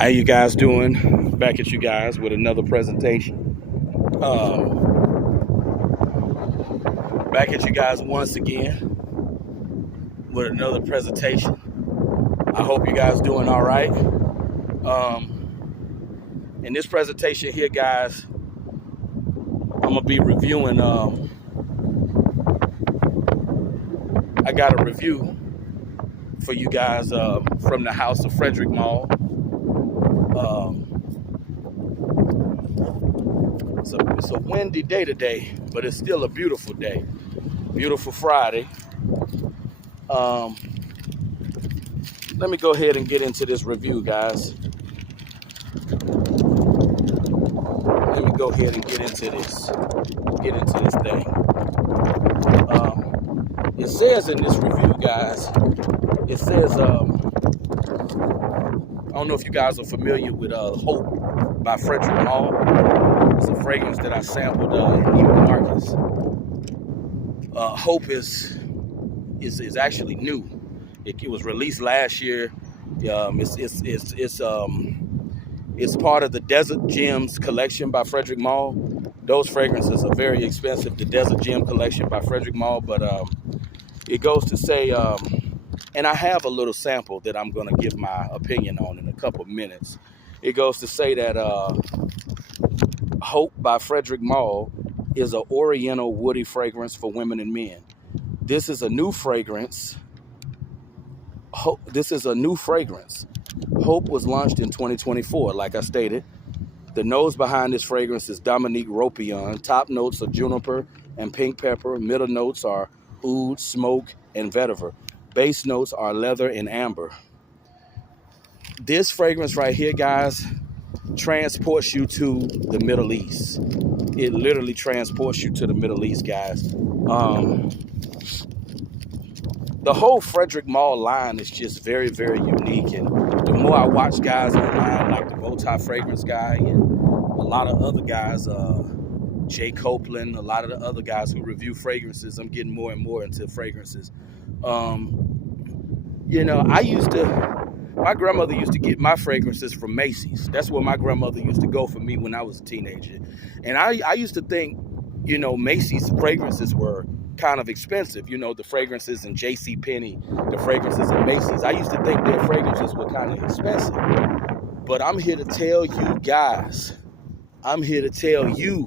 How you guys doing? Back at you guys with another presentation. Back at you guys once again with another presentation. I hope you guys doing all right. In this presentation here, guys, I'm gonna be reviewing. I got a review for you guys from the house of Frederic Malle. It's a windy day today, but it's still a beautiful day. Beautiful Friday. Let me go ahead and get into this review, guys. Let me go ahead and get into this thing. It says in this review, guys, it says, I don't know if you guys are familiar with Hope by Frederic Malle. It's a fragrance that I sampled in Neiman Marcus. Hope is actually new. It was released last year. It's part of the Desert Gems collection by Frederic Malle. Those fragrances are very expensive. The Desert Gem collection by Frederic Malle, but it goes to say, and I have a little sample that I'm going to give my opinion on in a couple minutes. It goes to say that Hope by Frederic Malle is an oriental woody fragrance for women and men. This is a new fragrance. Hope was launched in 2024, like I stated. The nose behind this fragrance is Dominique Ropion. Top notes are juniper and pink pepper. Middle notes are oud, smoke, and vetiver. Base notes are leather and amber. This fragrance right here, guys, transports you to the Middle East. It literally transports you to the Middle East, guys. The whole Frederic Malle line is just very, very unique. And the more I watch guys online, like the Bowtie Fragrance guy and a lot of other guys, Jay Copeland, a lot of the other guys who review fragrances, I'm getting more and more into fragrances. My grandmother used to get my fragrances from Macy's. That's where my grandmother used to go for me when I was a teenager. And I used to think, Macy's fragrances were kind of expensive. The fragrances in JCPenney, the fragrances in Macy's. I used to think their fragrances were kind of expensive. But I'm here to tell you guys, I'm here to tell you,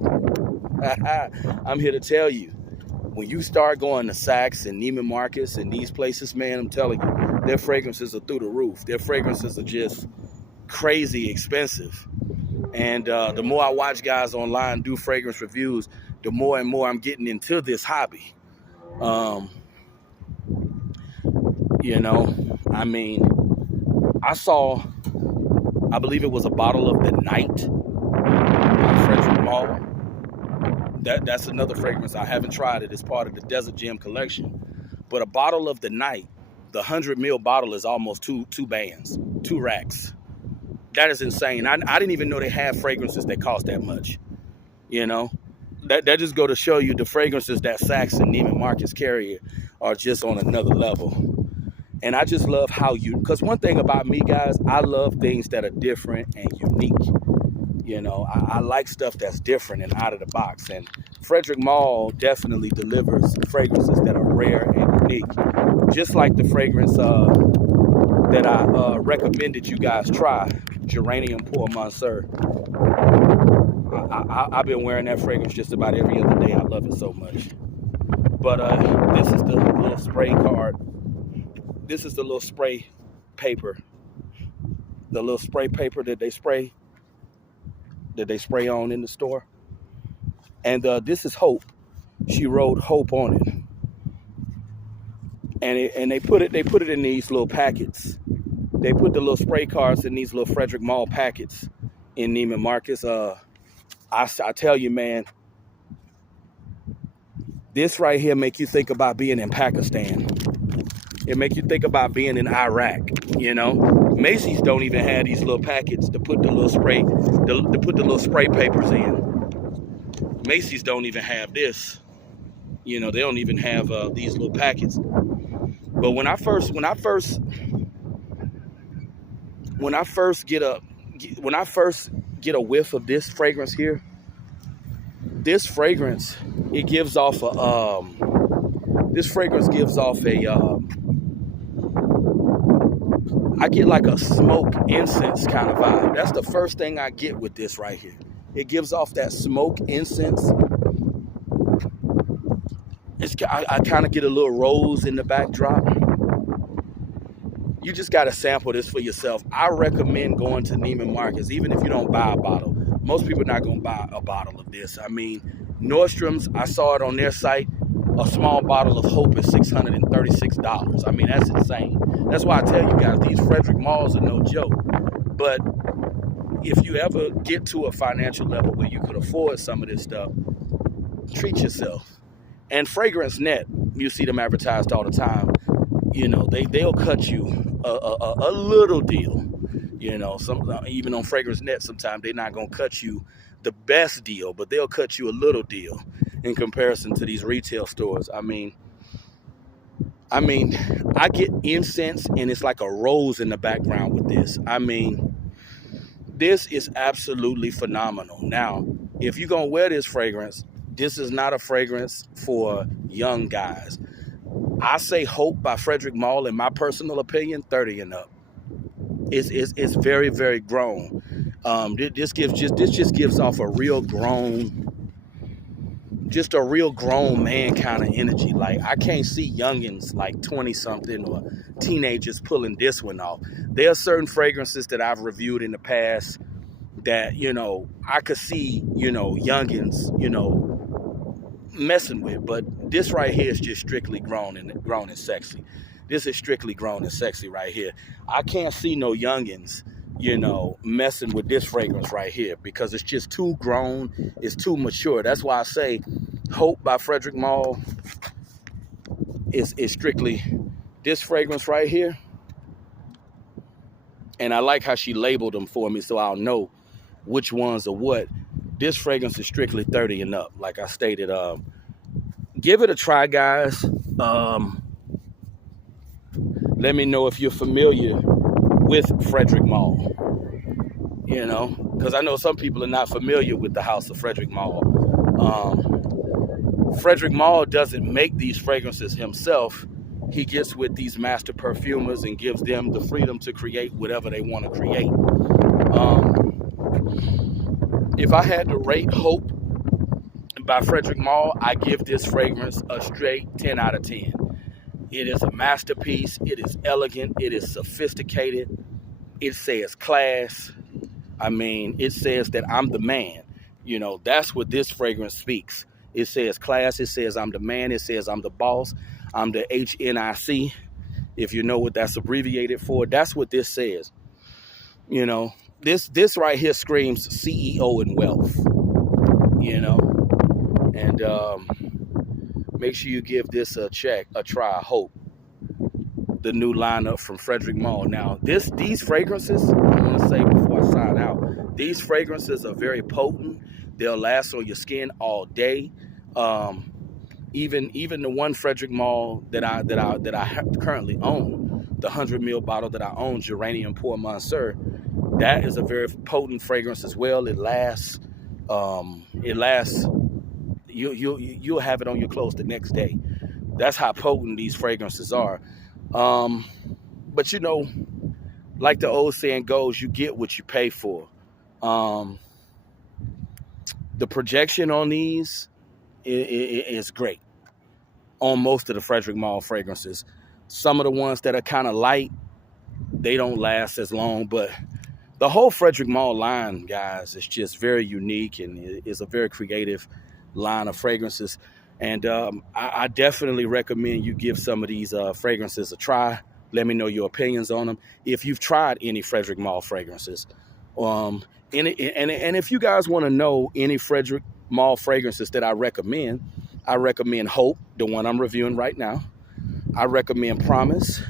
when you start going to Saks and Neiman Marcus and these places, man, I'm telling you, their fragrances are through the roof. Their fragrances are just crazy expensive. And the more I watch guys online do fragrance reviews, the more and more I'm getting into this hobby. I believe it was a bottle of the night by Frederic Malle. That's another fragrance. I haven't tried it. It's part of the Desert Gem collection. But a bottle of the night, the 100 ml bottle is almost two bands, 2 racks. That is insane. I didn't even know they had fragrances that cost that much. That just go to show you the fragrances that Saks and Neiman Marcus carry are just on another level. And I just love because one thing about me, guys, I love things that are different and unique. I like stuff that's different and out of the box. And Frederic Malle definitely delivers fragrances that are rare and unique. Just like the fragrance that I recommended you guys try, Geranium Pour Monsieur. I've been wearing that fragrance just about every other day. I love it so much. But this is the little spray card. This is the little spray paper. The little spray paper that they spray on in the store. And this is Hope. She wrote Hope on it. And they put it in these little packets. They put the little spray cards in these little Frederic Malle packets in Neiman Marcus. I tell you, man, this right here make you think about being in Pakistan. It make you think about being in Iraq. Macy's don't even have these little packets to put the little spray papers in. Macy's don't even have this. They don't even have these little packets. But when I first first get a whiff of this fragrance here, this fragrance, it gives off a I get like a smoke incense kind of vibe. That's the first thing I get with this right here. It gives off that smoke incense. I kind of get a little rose in the backdrop. You just got to sample this for yourself. I recommend going to Neiman Marcus, even if you don't buy a bottle. Most people are not going to buy a bottle of this. I mean, Nordstrom's, I saw it on their site. A small bottle of Hope is $636. I mean, that's insane. That's why I tell you guys, these Frederic Malls are no joke. But if you ever get to a financial level where you could afford some of this stuff, treat yourself. And Fragrance Net, you see them advertised all the time. You know, they'll cut you a little deal. You know, even on Fragrance Net, sometimes they're not gonna cut you the best deal, but they'll cut you a little deal in comparison to these retail stores. I mean, I get incense and it's like a rose in the background with this. I mean, this is absolutely phenomenal. Now, if you're gonna wear this fragrance, this is not a fragrance for young guys. I say Hope by Frederic Malle, in my personal opinion, 30 and up. It's very, very grown. This just gives off a real grown man kind of energy. Like, I can't see youngins like 20-something or teenagers pulling this one off. There are certain fragrances that I've reviewed in the past that, you know, I could see, you know, youngins, you know, messing with, but this right here is just strictly grown and sexy. This is strictly grown and sexy right here. I can't see no youngins, you know, messing with this fragrance right here because it's just too grown, it's too mature. That's why I say Hope by Frederic Malle is strictly this fragrance right here. And I like how she labeled them for me so I'll know which ones are what. This fragrance is strictly 30 and up, like I stated. Give it a try, guys. Let me know if you're familiar with Frederic Malle. You know, because I know some people are not familiar with the house of Frederic Malle. Frederic Malle doesn't make these fragrances himself. He gets with these master perfumers and gives them the freedom to create whatever they want to create. If I had to rate Hope by Frederic Malle, I give this fragrance a straight 10 out of 10. It is a masterpiece. It is elegant. It is sophisticated. It says class. I mean, it says that I'm the man. You know, that's what this fragrance speaks. It says class. It says I'm the man. It says I'm the boss. I'm the HNIC. If you know what that's abbreviated for, that's what this says. You know, this right here screams CEO and wealth, you know, and make sure you give this a try. Hope, the new lineup from Frederic Malle. Now, these fragrances, I want to say before I sign out, these fragrances are very potent. They'll last on your skin all day. Even the one Frederic Malle that I currently own, the 100 ml bottle that I own, Geranium Pour Monsieur, that is a very potent fragrance as well. It lasts. You'll have it on your clothes the next day. That's how potent these fragrances are. But you know, like the old saying goes, you get what you pay for. The projection on these is great on most of the Frederic Malle fragrances. Some of the ones that are kind of light, they don't last as long, but the whole Frederic Malle line, guys, is just very unique and is a very creative line of fragrances. And I definitely recommend you give some of these fragrances a try. Let me know your opinions on them. If you've tried any Frederic Malle fragrances. And if you guys want to know any Frederic Malle fragrances that I recommend Hope, the one I'm reviewing right now. I recommend Promise.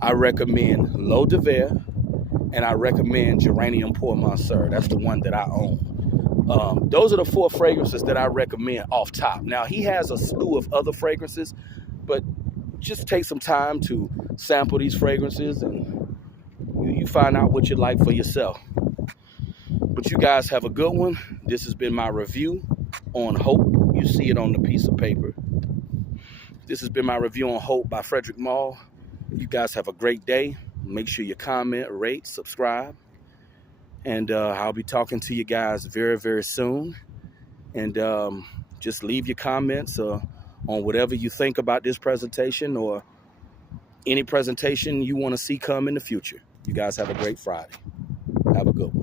I recommend L'Eau de Verre. And I recommend Geranium Pour Monsieur. That's the one that I own. Those are the 4 fragrances that I recommend off top. Now, he has a slew of other fragrances, but just take some time to sample these fragrances and you find out what you like for yourself. But you guys have a good one. This has been my review on Hope. You see it on the piece of paper. This has been my review on Hope by Frederic Malle. You guys have a great day. Make sure you comment, rate, subscribe. And I'll be talking to you guys very, very soon. And just leave your comments on whatever you think about this presentation or any presentation you want to see come in the future. You guys have a great Friday. Have a good one.